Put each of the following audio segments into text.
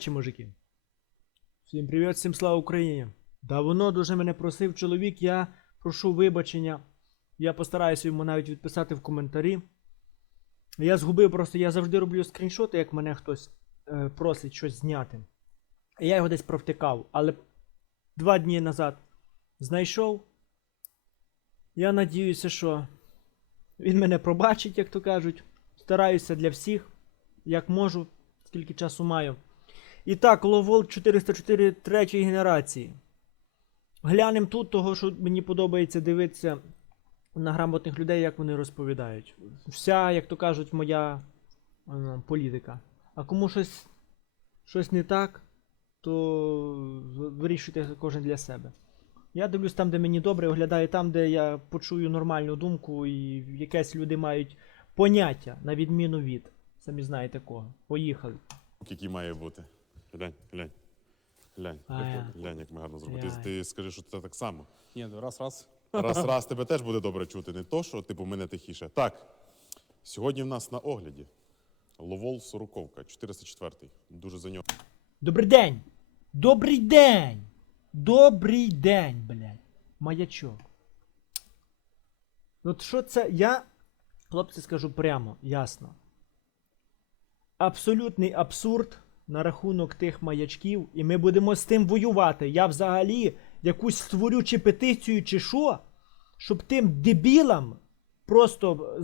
Коротше, мужики. Всім привіт, всім слава Україні. Давно дуже мене просив чоловік, я прошу вибачення. Я постараюся йому навіть відписати в коментарі. Я згубив просто, я завжди роблю скріншоти, як мене хтось е, просить щось зняти. Я його десь провтикав, але два дні назад знайшов. Я надіюся, що він мене пробачить, як то кажуть. Стараюся для всіх, як можу, скільки часу маю. І так, Ловол 404 третьої генерації. Глянемо тут того, що мені подобається дивитися на грамотних людей, як вони розповідають. Вся, як то кажуть, моя політика. А кому щось, щось не так, то вирішуйте кожен для себе. Я дивлюсь там, де мені добре, оглядаю там, де я почую нормальну думку, і якесь люди мають поняття, на відміну від. Самі знаєте кого. Поїхали. який має бути. Глянь, глянь. Глянь, А, як, я. глянь, як ми гарно зробили. Я. Ти, ти скажи, що це так само. Ні, ну раз, раз. Раз, раз тебе теж буде добре чути. Не то, що типу мене тихіше. Так. Сьогодні в нас на огляді Ловол Сороковка, 404. Дуже за нього. Добрий день! Добрий день! Добрий день, блядь. Маячок. От що це? Я, хлопці, скажу прямо, ясно. Абсолютний абсурд на рахунок тих маячків, і ми будемо з тим воювати. Я взагалі якусь створю чи петицію, чи що, щоб тим дебілам просто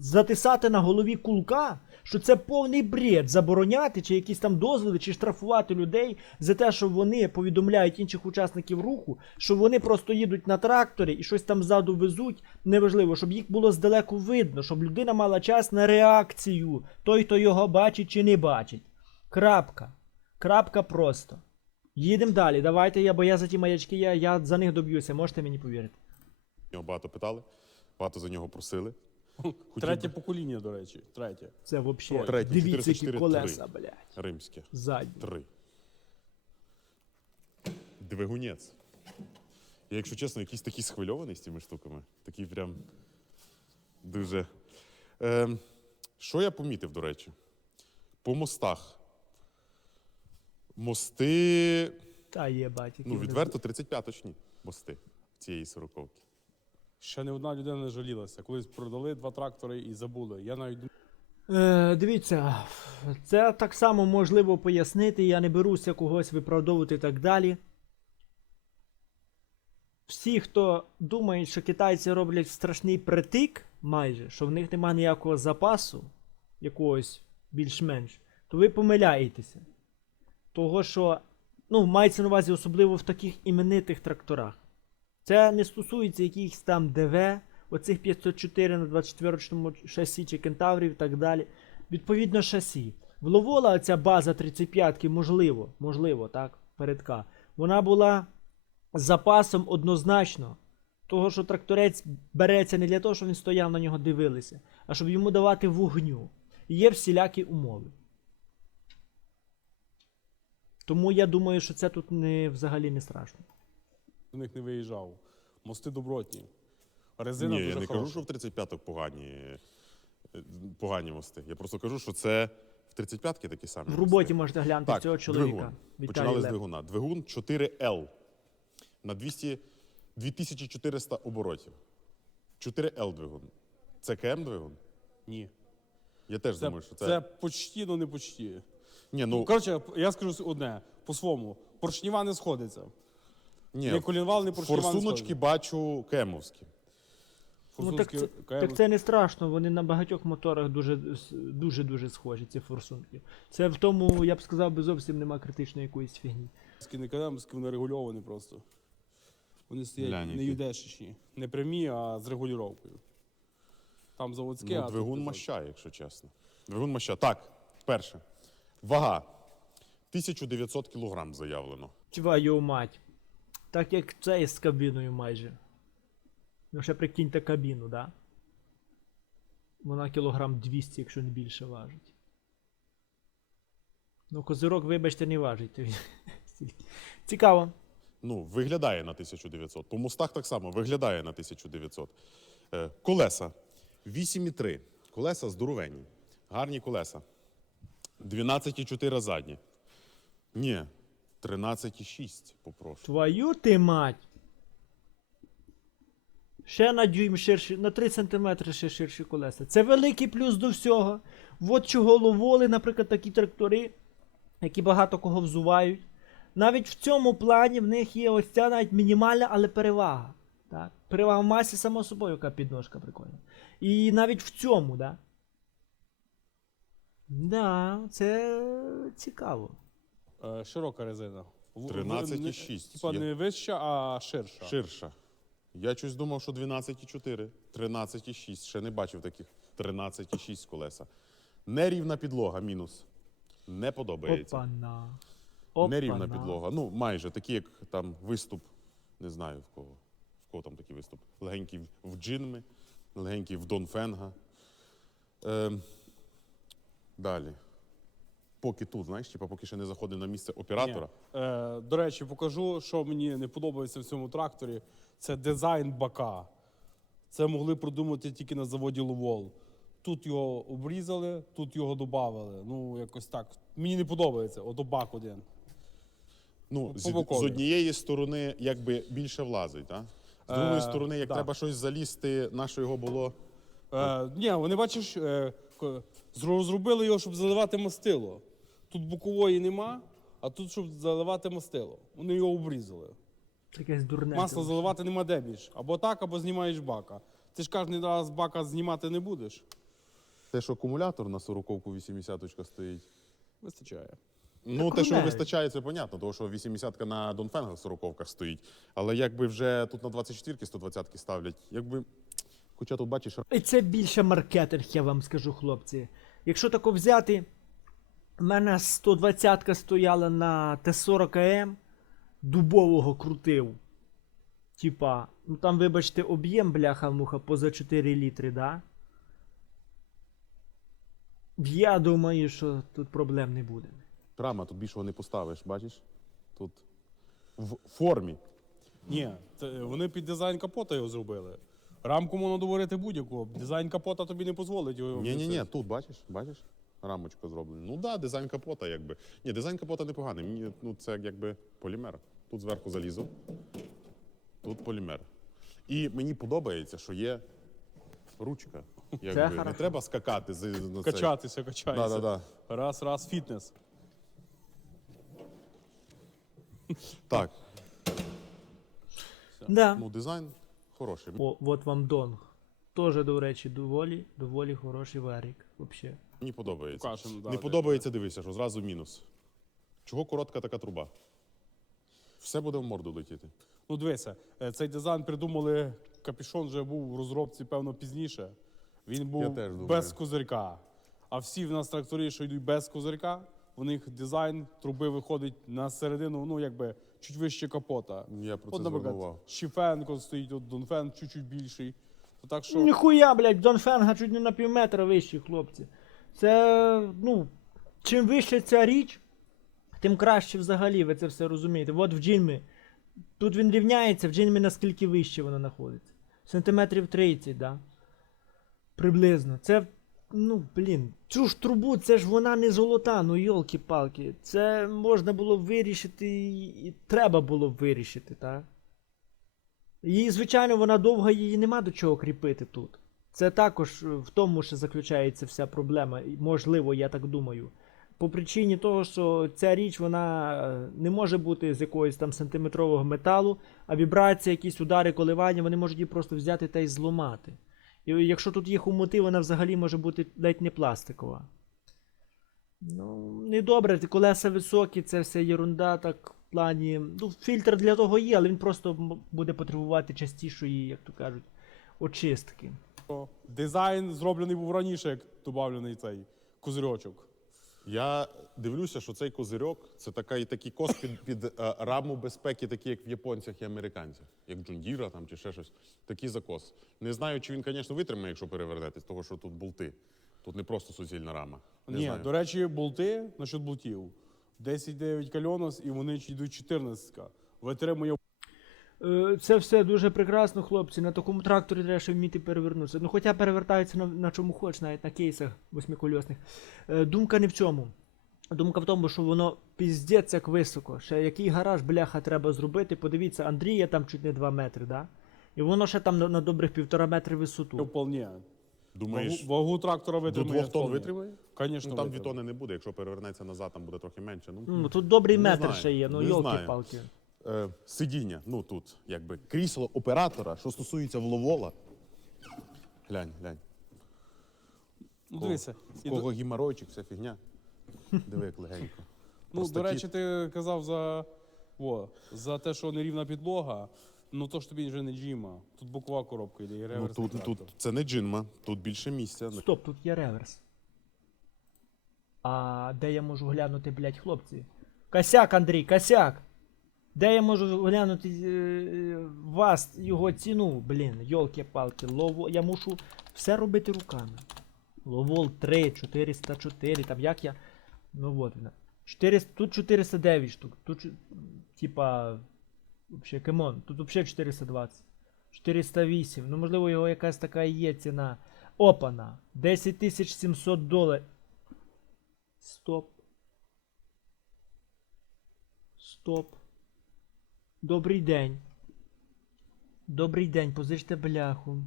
затисати на голові кулка, що це повний бред забороняти, чи якісь там дозволи, чи штрафувати людей за те, що вони повідомляють інших учасників руху, що вони просто їдуть на тракторі і щось там ззаду везуть. Неважливо, щоб їх було здалеку видно, щоб людина мала час на реакцію, той, хто його бачить чи не бачить. Крапка. Крапка просто. Їдемо далі. Давайте я, бо я за ті маячки, я, я за них доб'юся, можете мені повірити. Нього багато питали, багато за нього просили. Третє би- покоління, до речі. Третє. Це взагалі. Третє, Дивіться, які 404, колеса, блядь. Римське. Задні. Три. Двигунець. Я, якщо чесно, якийсь такий схвильований з цими штуками. Такий прям дуже. Ем, що я помітив, до речі? По мостах. Мости. Та є, бать, які Ну, відверто 35-точні мости цієї сороковки. Ще не одна людина не жалілася. Колись продали два трактори і забули. Я навіть Е, дивіться, це так само можливо пояснити. Я не беруся когось виправдовувати і так далі. Всі, хто думають, що китайці роблять страшний притик, майже, що в них немає ніякого запасу, якогось більш-менш, то ви помиляєтеся. Того, що, ну, мається на увазі особливо в таких іменитих тракторах. Це не стосується якихось там ДВ, оцих 504 на 24 шасі чи кентаврів і так далі. Відповідно, шасі. В Ловола ця база 35 можливо, можливо, так, передка. Вона була запасом однозначно. Того, що тракторець береться не для того, щоб він стояв на нього дивилися, а щоб йому давати вогню. І є всілякі умови. Тому я думаю, що це тут не, взагалі не страшно. до них не виїжджав. Мости добротні. Резина Ні, дуже я не хороша. кажу, що в 35-ок погані, е, погані мости. Я просто кажу, що це в 35-ки такі самі. В мости. роботі можете глянути Так, цього чоловіка. Двигун. Починали з двигуна. Двигун 4L на 200, 2400 оборотів. 4L двигун. Це КМ двигун? Ні. Я теж Це, думаю, що це. це почти, ну не почти. Ні, ну, Коротше, я скажу одне, по-своєму. Поршніва не сходиться. ні, не колінвал, не поршніва не форсуночки сходиться. бачу КМовські. Ну, так, це, так це не страшно, вони на багатьох моторах дуже дуже дуже схожі, ці форсунки. Це в тому, я б сказав, би зовсім нема критичної якоїсь фігні. не каемські, вони регульовані просто. Вони стоять Глянь, не які. юдешечні. Не прямі, а з регулюванням. Там заводське, а Ну, тут двигун так. моща, якщо чесно. Двигун моща. Так, перше. Вага. 1900 кілограм заявлено. Твою мать. Так як це з кабіною майже. Ну ще прикиньте кабіну, да? Вона кілограм 200, якщо не більше важить. Ну, козирок, вибачте, не важить. Цікаво. Ну, виглядає на 1900. По мостах так само виглядає на 1900. Е, колеса 8,3. Колеса здоровенні. Гарні колеса. 12,4 задні. Ні, 13,6 попрошу. Твою ти мать. Ще на дюйм ширші, на 3 см ще ширші колеса. Це великий плюс до всього. От чого ловоли, наприклад, такі трактори, які багато кого взувають. Навіть в цьому плані в них є ось ця навіть мінімальна, але перевага. Так? Перевага в масі, само собою, яка підножка прикольна. І навіть в цьому, да? Да, це цікаво. Е, широка резина. В- в- 13,6 не- Типа не вища, а ширша. Ширша. Я щось думав, що 12,4. 13,6. Ще не бачив таких 13,6 колеса. Нерівна підлога, мінус. Не подобається. Опана. Нерівна підлога. Ну, майже такі, як там виступ. Не знаю в кого. В кого там такий виступ. Легенький в- в джинми, легенький в Донфенга. Ем, далі. Поки тут, знаєш, типа, поки ще не заходив на місце оператора. Е, до речі, покажу, що мені не подобається в цьому тракторі. Це дизайн бака. Це могли продумати тільки на заводі Ловол. Тут його обрізали, тут його додали. Ну, якось так. Мені не подобається. Ото бак один. Ну, з, з однієї сторони, якби більше влазить, а? з другої Е, сторони, як да. треба щось залізти, на що його було. Е, ні, вони бачиш, е, ко- зро- зробили його, щоб заливати мастило. Тут бокової нема, а тут, щоб заливати мастило. Вони його обрізали. Якесь дурне. Масло заливати нема де більш. Або так, або знімаєш бака. Ти ж кожен раз бака знімати не будеш. Те, що акумулятор на 40-ку 80 стоїть. Вистачає. Ну, те, що куди? вистачає, це понятно, тому що 80-ка на Донфенгах 40-ках стоїть. Але якби вже тут на 24-ки 120-ки ставлять, якби. Хоча тут бачиш, І це більше маркетинг, я вам скажу, хлопці. Якщо тако взяти, в мене 120-ка стояла на Т-40М, дубового крутив. Типа, ну там, вибачте, об'єм, бляха-муха, поза 4 літри, да? Я думаю, що тут проблем не буде. рама, тут більшого не поставиш, бачиш? Тут в формі. Ні, це, вони під дизайн капота його зробили. Рамку можна доварити будь-яку. Дизайн капота тобі не дозволить. Ні, ні, ні, тут бачиш, бачиш? Рамочка зроблена. Ну так, да, дизайн капота, якби. Ні, дизайн капота непоганий. Мені ну, це якби полімер. Тут зверху залізо, тут полімер. І мені подобається, що є ручка. Якби. Не хорошо. треба скакати з на цей. Качатися, качатися. Да, да, да. Раз, раз, фітнес. Так, Да. ну дизайн хороший. О, от вам донг. Тоже, до речі, доволі, доволі хороший варік. Вообще. Мені подобається. Покажемо, да, Не де. подобається, дивися, що зразу мінус. Чого коротка така труба? Все буде в морду летіти. Ну, дивися, е, цей дизайн придумали. Капішон вже був в розробці, певно, пізніше. Він був теж думаю. без козирка. А всі в нас трактори, що йдуть без козирка, у них дизайн труби виходить на середину, ну якби чуть вище капота. Я про це От, наприклад, звернував. Шіфенко стоїть, от Донфен чуть-чуть більший. То так що Ніхуя, блядь, Донфенга чуть не на пів метра вищий, хлопці. Це, ну, чим вища ця річ, тим краще взагалі, ви це все розумієте. От в джинмі. Тут він рівняється, в джинмі наскільки вище вона знаходиться. Сантиметрів 30, да? Приблизно. Це, ну, блін, цю ж трубу, це ж вона не золота, ну йолки-палки. Це можна було б вирішити і, і треба було б вирішити, так? Її, звичайно, вона довга, її нема до чого кріпити тут. Це також е, в тому, що заключається вся проблема. Можливо, я так думаю. По причині того, що ця річ вона е, не може бути з якогось там сантиметрового металу, а вібрація, якісь удари, коливання, вони можуть її просто взяти та й зламати. І якщо тут є хомути, вона взагалі може бути ледь не пластикова. Ну, недобре, колеса високі, це все єрунда, так в плані. Ну, фільтр для того є, але він просто буде потребувати частішої, як то кажуть, очистки. дизайн зроблений був раніше, як додавлений цей козирьочок. Я дивлюся, що цей козирьок це такий, такий кос під, під е, раму безпеки, такі як в японцях і американцях, як Джундіра там чи ще щось. Такий закос. Не знаю, чи він, звісно, витримає, якщо перевернетись, того що тут болти. Тут не просто суцільна рама. Не Ні, знаю. до речі, болти насчет болтів. 10-9 кальонос і вони йдуть 14. Витримує Це все дуже прекрасно, хлопці. На такому тракторі треба ще вміти перевернутися. Ну, хоча перевертаються на, на чому хоч, навіть на кейсах восьмикольосних. Е, Думка не в цьому. Думка в тому, що воно піздець як високо. Ще який гараж, бляха, треба зробити. Подивіться, Андрія там чуть не 2 метри, да? І воно ще там на, на добрих півтора метри висоту. Вполне. Думаєш, Вагу, вагу трактора до витримує. двох тонн вполне. витримає? Конечно, Ну там дві витримує. тонни не буде. Якщо перевернеться назад, там буде трохи менше. Ну, Ну, тут добрий Не метр знаю, ще є, ну не знаю. йолки-палки. Е, сидіння, ну тут, якби крісло оператора, що стосується вловола. Глянь, глянь. Ну, дивися. В і кого гімаройчик, вся фігня. Диви, як легенько. Ну, Просто до кіт. речі, ти казав за, о, за те, що нерівна підлога. Ну то ж тобі вже не джима. Тут бокова коробка йде і Ну, реверс. тут, тут це не джинма, тут більше місця. Стоп, тут є реверс. А де я можу глянути, блядь, хлопці? Косяк, Андрій, косяк! Де я можу глянути е, вас, його ціну, блін, йолки-палки, лово. Я мушу все робити руками. Ловол 3, 404, там як я. Ну от. 400, тут 409 штук. Тут, типа, вообще, кемон, тут вообще 420. 408. Ну, можливо, його якась така є ціна. Опана. 10 700 доларів. Стоп. Стоп. Добрий день. Добрий день, позичте бляху.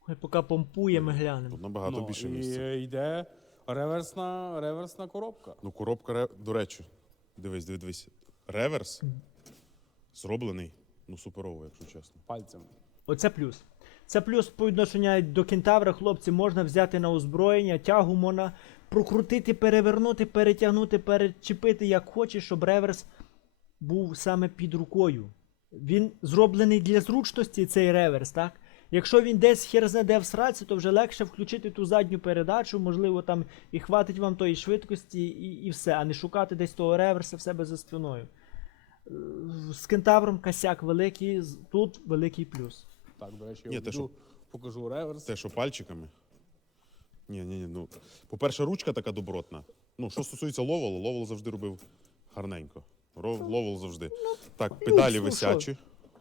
Хай поки помпує, ми глянемо. Тут набагато ну, більше і місця. йде реверсна, реверсна коробка. Ну, коробка, ре- до речі, дивись, дивись, дивись. Реверс зроблений, ну, суперово, якщо чесно. Пальцем. Оце плюс. Це плюс по відношенню до кентавра, хлопці, можна взяти на озброєння, тягу можна прокрутити, перевернути, перетягнути, перечепити як хочеш, щоб реверс був саме під рукою. Він зроблений для зручності, цей реверс, так? Якщо він десь хер знаде в сраці, то вже легше включити ту задню передачу, можливо, там і хватить вам тої швидкості, і, і все, а не шукати десь того реверса в себе за спиною. З кентавром косяк великий, тут великий плюс. Так, до речі, Ні, я те, піду, покажу реверс. Те, що пальчиками. Ні, ні, ні. Ну, по-перше, ручка така добротна. Ну, що стосується ловола, ловол завжди робив гарненько. Ро- Ловол завжди. Так, педалі ну, висячі.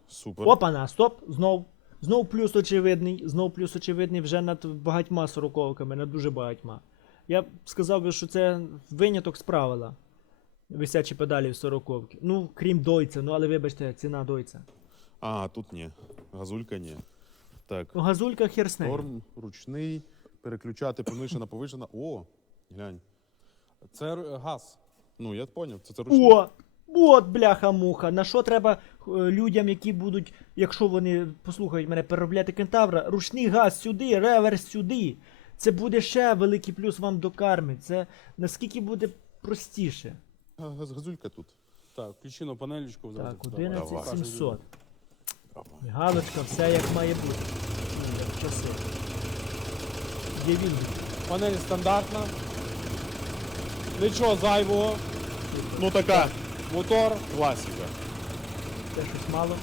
Супер. Опана, стоп, знов. Знов плюс очевидний, знов плюс очевидний вже над багатьма сороковками, над дуже багатьма. Я б сказав би, що це виняток з правила. Висячі педалі в сороковки. Ну, крім дойця, ну але вибачте, ціна дойця. А, тут ні. Газулька ні. Так. Ну, газулька хер з. Торм ручний, переключати понижена, повишена. О, глянь. Це р- газ. Ну, я поняв, це, це ручний. О! От, бляха-муха. На що треба е, людям, які будуть, якщо вони послухають мене, переробляти кентавра, ручний газ сюди, реверс сюди. Це буде ще великий плюс вам до карми. Це наскільки буде простіше. Газ- Газулька тут. Так, включи на панелечку. Так, туди. 11700. Галочка, все як має бути. Ну, як часи. Є він. Панель стандартна. Нічого зайвого. Ну, така Мотор. класика. Це щось мало.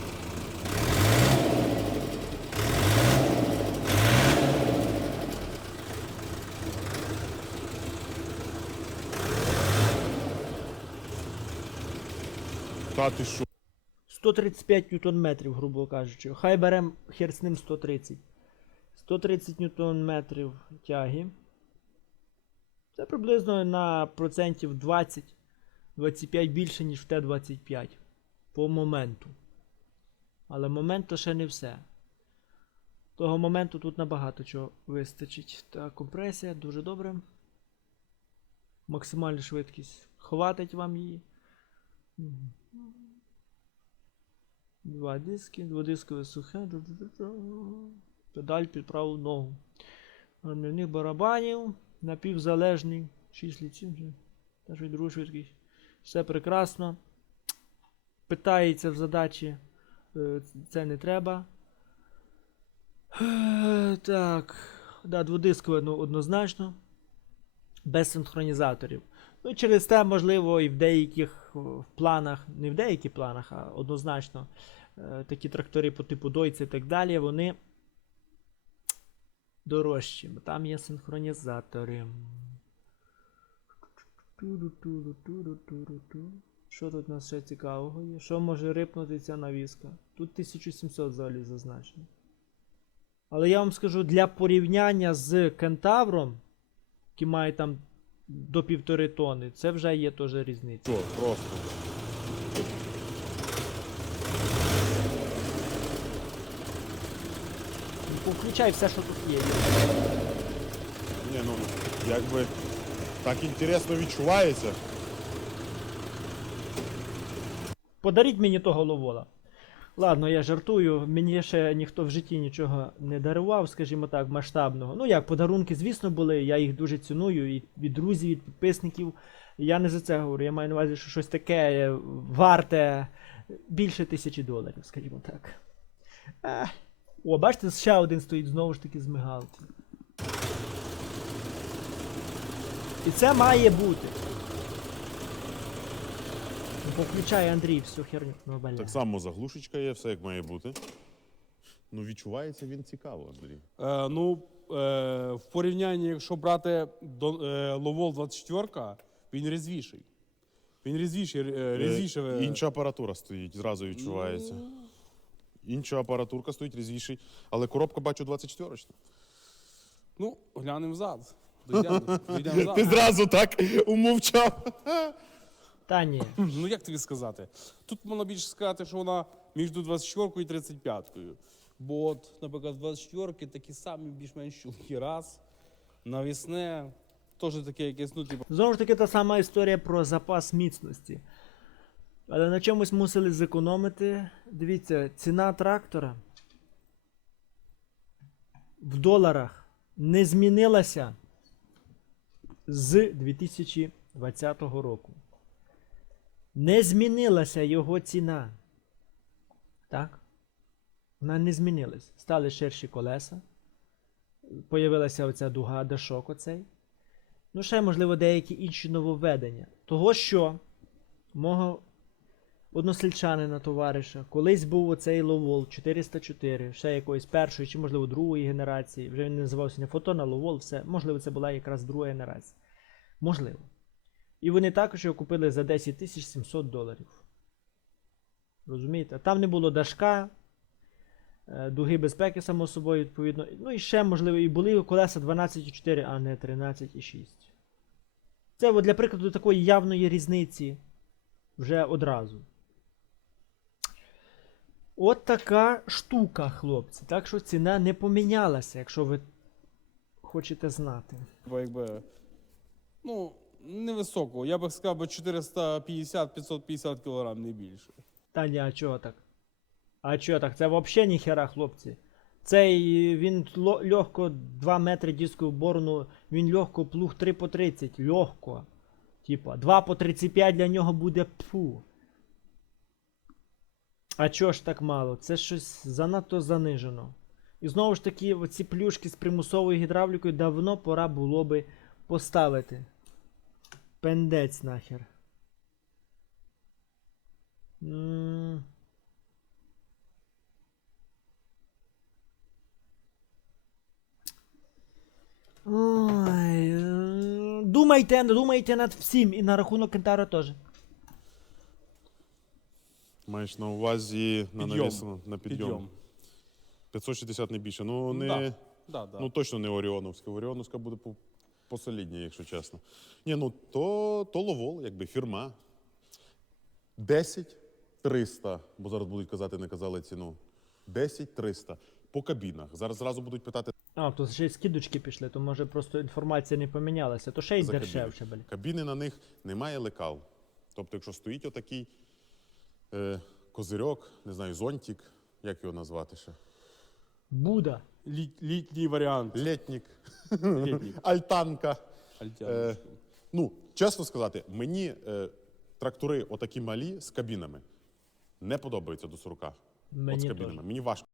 Та ти що? 135 ньютон метрів, грубо кажучи. Хай берем хер з ним 130. 130 ньютон метрів тяги. Це приблизно на процентів 20-25 більше, ніж в Т-25. По моменту. Але момент то ще не все. Того моменту тут набагато чого вистачить. Так, компресія, дуже добре. Максимальна швидкість. Хватить вам її. Два диски, дводискове сухе. Педаль під праву ногу. Армівних барабанів. Напівзалежний. 6 ліців. Що й швидкість. Все прекрасно. Питається в задачі. е, Це не треба. Так. Да, дводискове ну, однозначно. Без синхронізаторів. Ну, через те, можливо, і в деяких в планах, не в деяких планах, а однозначно, е, такі трактори по типу Дойце і так далі, вони дорожчі, бо там є синхронізатори. Що тут у нас ще цікавого є? Що може рипнути ця навіска? Тут 1700 взагалі зазначено. Але я вам скажу, для порівняння з кентавром, який має там до півтори тони, це вже є теж різниця. Що, просто. Включай все, що тут є. Ні, ну, якби так інтересно відчувається. Подаріть мені того ловола. Ладно, я жартую. Мені ще ніхто в житті нічого не дарував, скажімо так, масштабного. Ну як, подарунки, звісно, були. Я їх дуже ціную і від друзів, від підписників. Я не за це говорю. Я маю на увазі, що щось таке варте більше тисячі доларів, скажімо так. О, бачите, ще один стоїть знову ж таки з мигалкою. І це має бути. Повключай Андрій всю херню. Ну, бля. Так само заглушечка є, все як має бути. Ну, відчувається він цікаво, Андрій. Е, ну, е, в порівнянні, якщо брати до, е, Ловол 24, він різвіший. Він різвіший, е, різвіший. Е, Інша апаратура стоїть, зразу відчувається. Інша апаратурка стоїть різвіший, але коробка бачу 24 Ну, глянемо взад. Дійдемо, дійдемо Ти зразу так умовчав. Та ні. Ну, як тобі сказати? Тут можна більше сказати, що вона між 24 і 35. Бо, от, наприклад, 24 такі самі більш-менш щулки раз. Навісне, теж таке якесь, ну, типу, Знову ж таки, та сама історія про запас міцності. Але на чомусь мусили зекономити. Дивіться, ціна трактора в доларах не змінилася з 2020 року. Не змінилася його ціна. Так? Вона не змінилась. Стали ширші колеса. Появилася оця дуга, дашок оцей. Ну, ще, можливо, деякі інші нововведення. Того, що мого односельчанина товариша, колись був оцей Ловол 404, ще якоїсь першої чи, можливо, другої генерації. Вже він називався не фотон, Ловол, все. Можливо, це була якраз друга генерація. Можливо. І вони також його купили за 10 тисяч 700 доларів. Розумієте? Там не було дашка, е, дуги безпеки, само собою, відповідно. Ну і ще, можливо, і були колеса 12,4, а не 13,6. Це от для прикладу такої явної різниці вже одразу. От така штука, хлопці. Так що ціна не помінялася, якщо ви хочете знати. типу, якби, ну, невисокого. Я би сказав, би 450-550 кг, не більше. Та ні, а чого так? А чого так? Це взагалі ніхера, хлопці. Цей він легко 2 метри дискову борону, він легко плуг 3 по 30. Легко. Типа, 2 по 35 для нього буде пфу. А чого ж так мало? Це щось занадто занижено. І знову ж таки, оці плюшки з примусовою гідравлікою давно пора було би поставити. Пендець нахер. М. Ой, думайте, думайте над всім і на рахунок Кентара теж. Маєш на увазі на Підйом. навісно, на підйом. Підйом. 560 не більше. Ну, не, Да. Да, да. ну точно не Оріоновська. Оріоновська буде по- посолідніше, якщо чесно. Ні, ну то, то Ловол, якби фірма. 10 300, бо зараз будуть казати, не казали ціну. 10 300 по кабінах. Зараз зразу будуть питати А, то ще й скидочки пішли, то може просто інформація не помінялася, то ще й за дешевше, блін. Кабіни на них немає лекал. Тобто, якщо стоїть отакий е, козирьок, не знаю, зонтик, як його назвати ще? Буда. Літ, літній варіант. Летник, Літній. альтанка. Е, ну, чесно сказати, мені е, трактори отакі малі з кабінами не подобаються до 40. От Мені з теж. кабінами. Мені важко.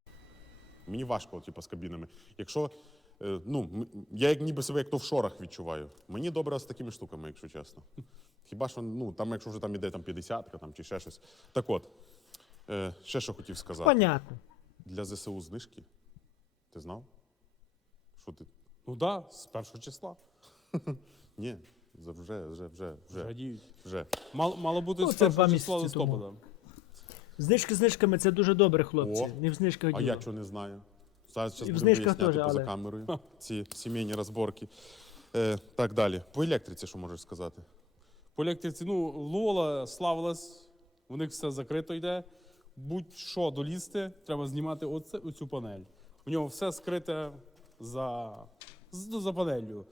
Мені важко, типу, з кабінами. Якщо. е, ну, я як ніби себе як то в шорах відчуваю. Мені добре з такими штуками, якщо чесно. Хіба що, ну, там, якщо вже там іде там 50 там, чи ще щось. Так от, е, ще що хотів сказати. Понятно. Для ЗСУ знижки. Ти знав? Що ти? Ну так, да, з першого числа. Ні, за- вже, вже, вже, вже. Радіють. вже. Мало, мало бути Ну, з це першого числа місяці тому. листопада. Знижки знижками це дуже добре, хлопці. О, Не в знижках А діло. я чого не знаю? Зараз, зараз І в будемо знижках виясняти теж, поза але- камерою ці сімейні розборки. Е, так далі. По електриці, що можеш сказати? По електриці, ну, Лола славилась, у них все закрито йде. Будь-що долізти, треба знімати оце, оцю панель. У нього все скрите за, ну, за панелью.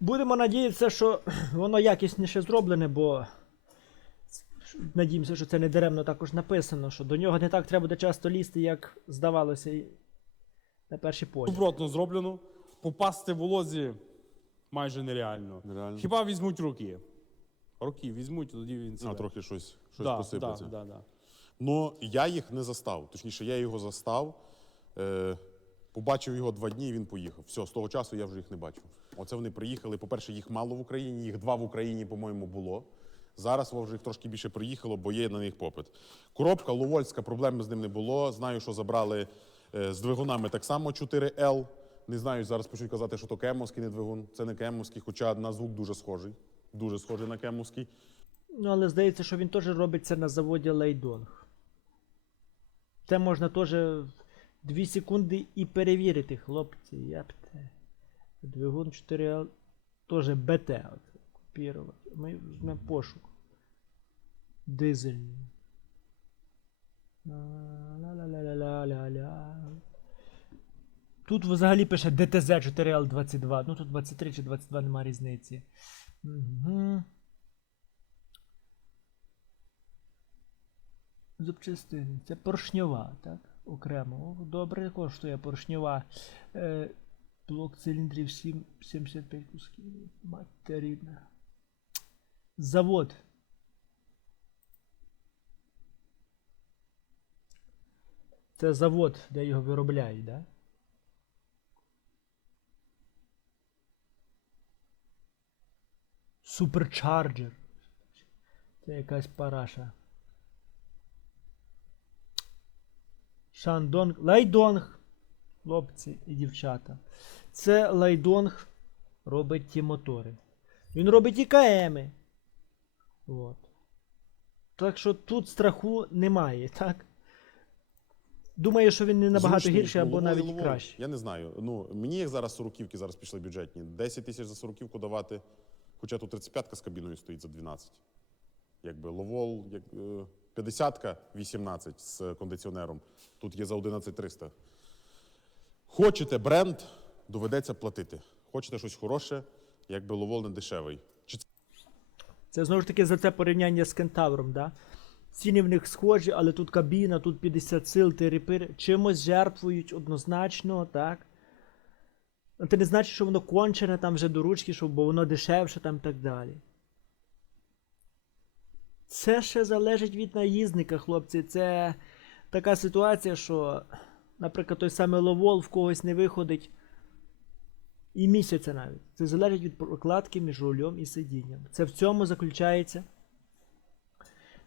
Будемо надіятися, що воно якісніше зроблене, бо надіємося, що це не даремно також написано, що до нього не так треба буде часто лізти, як здавалося на перший погляд. Добротно зроблено. Попасти в волозі майже нереально. Нереально. Хіба візьмуть руки? Руки візьмуть, тоді він А, трохи щось, щось да, посипеться. Да, да, да. Ну, я їх не застав. Точніше, я його застав. Е, побачив його два дні, і він поїхав. Все, з того часу я вже їх не бачив. Оце вони приїхали. По-перше, їх мало в Україні, їх два в Україні, по-моєму, було. Зараз вже їх трошки більше приїхало, бо є на них попит. Коробка Ловольська, проблем з ним не було. Знаю, що забрали е, з двигунами так само 4L. Не знаю, зараз почнуть казати, що то кемовський не двигун. Це не кемовський, хоча на звук дуже схожий. Дуже схожий на кемовський. Ну, але здається, що він теж робиться на заводі Лейдонг. Це можна теж 2 секунди і перевірити, хлопці. Япте. Двигун 4L теж БТ. От, копірувати. Ми візьмемо пошук. Дизельний. Ла-ла-ла-ла-ла-ла-ла. Тут взагалі пише DTZ 4L22. Ну тут 23 чи 22 нема різниці. Угу. Запчастини. Це поршньова, так? Окремо. Добре коштує поршньова. Е, блок циліндрів 7, 75 кусків. Мать рідна. Завод. Це завод, де його виробляють, да? Суперчарджер. Це якась параша. Шандонг. Лайдонг. Хлопці і дівчата. Це Лайдонг робить ті мотори. Він робить і КМи. От. Так що тут страху немає, так? Думаю, що він не набагато Зручний, гірший або навіть лововий. кращий. Я не знаю. Ну, мені як зараз сороківки зараз пішли бюджетні. 10 тисяч за сороківку давати. Хоча тут 35-ка з кабіною стоїть за 12. Якби ловол, як, е, 50-ка 18 з кондиціонером. Тут є за 11 300. Хочете бренд, доведеться платити. Хочете щось хороше, якби ловол не дешевий. Чи це знову ж таки за це порівняння з кентавром, да? Ціни в них схожі, але тут кабіна, тут 50 сил, тирипир. Чимось жертвують однозначно, так? Це не значить, що воно кончене там вже до ручки, що, бо воно дешевше там і так далі. Це ще залежить від наїзника, хлопці. Це така ситуація, що, наприклад, той самий ловол в когось не виходить і місяця навіть. Це залежить від прокладки між рулем і сидінням. Це в цьому заключається.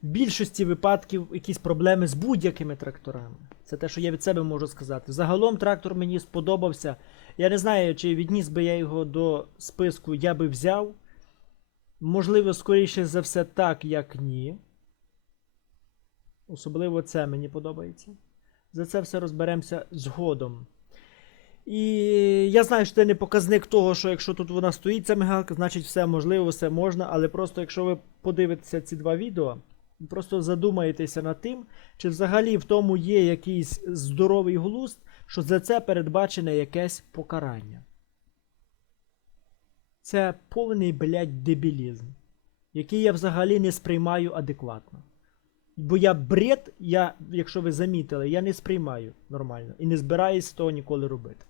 В більшості випадків якісь проблеми з будь-якими тракторами. Це те, що я від себе можу сказати. Загалом трактор мені сподобався. Я не знаю, чи відніс би я його до списку, я би взяв. Можливо, скоріше за все, так, як ні. Особливо це мені подобається. За це все розберемося згодом. І я знаю, що це не показник того, що якщо тут вона стоїть, ця мигалка, значить все можливо, все можна. Але просто якщо ви подивитеся ці два відео, просто задумаєтеся над тим, чи взагалі в тому є якийсь здоровий глузд, що за це передбачене якесь покарання. Це повний, блядь, дебілізм, який я взагалі не сприймаю адекватно. Бо я бред, я, якщо ви замітили, я не сприймаю нормально і не збираюсь того ніколи робити.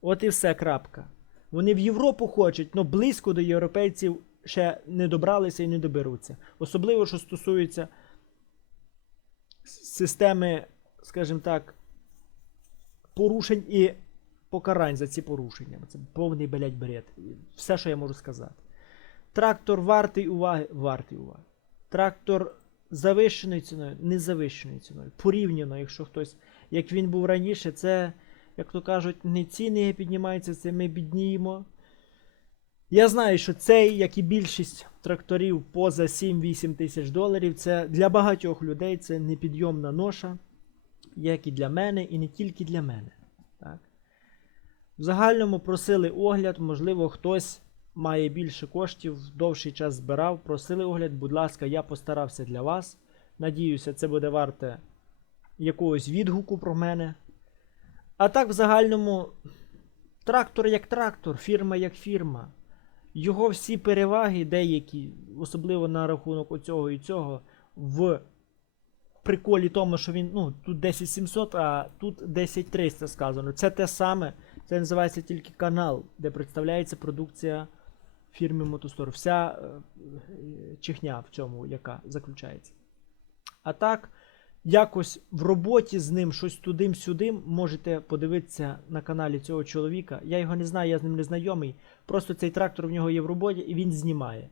От і все, крапка. Вони в Європу хочуть, але близько до європейців ще не добралися і не доберуться. Особливо, що стосується системи, скажімо так, порушень і покарань за ці порушення. Це повний, блядь, бред. Все, що я можу сказати. Трактор вартий уваги, вартий уваги. Трактор завищеною ціною, не завищеною ціною. Порівняно, якщо хтось, як він був раніше, це, як то кажуть, не ціни піднімаються, це ми бідніємо. Я знаю, що цей, як і більшість тракторів поза 7-8 тисяч доларів, це для багатьох людей це непідйомна ноша, як і для мене, і не тільки для мене. Так? В загальному просили огляд, можливо, хтось має більше коштів, довший час збирав. Просили огляд, будь ласка, я постарався для вас. Надіюся, це буде варте якогось відгуку про мене. А так, в загальному, трактор як трактор, фірма як фірма. Його всі переваги, деякі, особливо на рахунок оцього і цього, в приколі тому, що він ну, тут 10700, а тут 10300 сказано. Це те саме. Це називається тільки канал, де представляється продукція фірми Мотостор. Вся е, е, в цьому, яка заключається. А так, якось в роботі з ним щось тудим-сюдим можете подивитися на каналі цього чоловіка. Я його не знаю, я з ним не знайомий. Просто цей трактор в нього є в роботі і він знімає.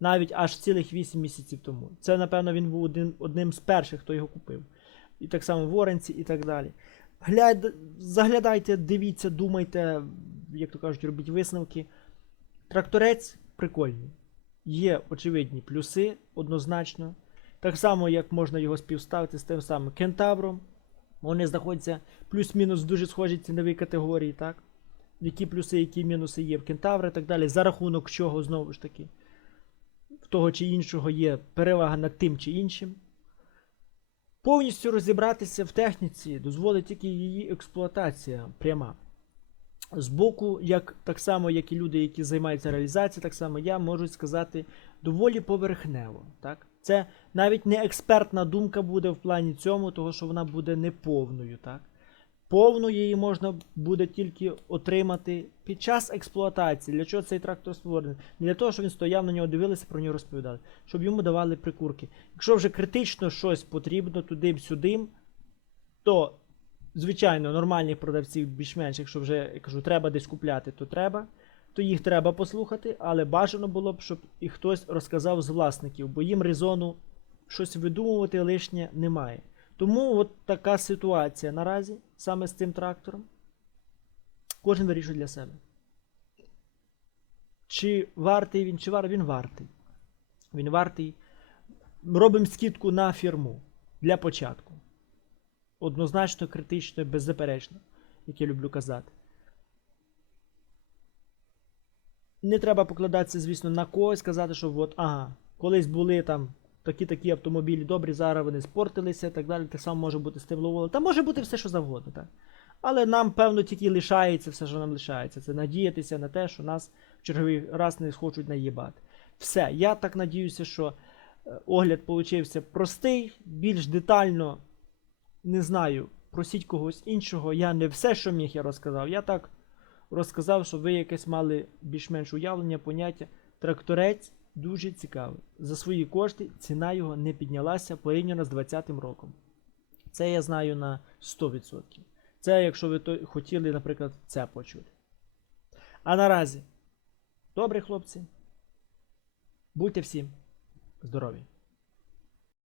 Навіть аж цілих 8 місяців тому. Це, напевно, він був один, одним з перших, хто його купив. І так само в Оренці і так далі. Гляд... Заглядайте, дивіться, думайте, як то кажуть, робіть висновки. Тракторець прикольний. Є очевидні плюси, однозначно. Так само, як можна його співставити з тим самим кентавром. Вони знаходяться плюс-мінус дуже схожій ціновій категорії, так? Які плюси, які мінуси є в кентавра і так далі. За рахунок чого, знову ж таки, в того чи іншого є перевага над тим чи іншим. Повністю розібратися в техніці дозволить тільки її експлуатація пряма. Збоку, як, так само, як і люди, які займаються реалізацією, так само я можу сказати доволі поверхнево. Так? Це навіть не експертна думка буде в плані цьому, того що вона буде неповною. Так? Повну її можна буде тільки отримати під час експлуатації. Для чого цей трактор створений? Не для того, щоб він стояв на нього, дивилися, про нього розповідали, щоб йому давали прикурки. Якщо вже критично щось потрібно туди-сюди, то, звичайно, нормальних продавців більш-менш, якщо вже я кажу, треба десь купляти, то треба. То їх треба послухати, але бажано було б, щоб і хтось розказав з власників, бо їм резону щось видумувати лишнє немає. Тому от така ситуація наразі саме з цим трактором. Кожен вирішує для себе. Чи вартий він, чи вартий, він вартий. Він вартий. Робимо скидку на фірму для початку. Однозначно, критично, беззаперечно, як я люблю казати. Не треба покладатися, звісно, на когось, казати, що от, ага, колись були там такі-такі автомобілі добрі, зараз вони спортилися і так далі. Так само може бути з. Та може бути все, що завгодно, так. Але нам, певно, тільки лишається все, що нам лишається. Це надіятися на те, що нас в черговий раз не хочуть наїбати. Все, я так надіюся, що е, огляд получився простий, більш детально не знаю, просіть когось іншого. Я не все, що міг, я розказав. Я так розказав, щоб ви якесь мали більш-менш уявлення, поняття. Тракторець дуже цікавий. За свої кошти ціна його не піднялася порівняно з 2020 роком. Це я знаю на 100%. Це якщо ви то хотіли, наприклад, це почути. А наразі, добре, хлопці. Будьте всім здорові!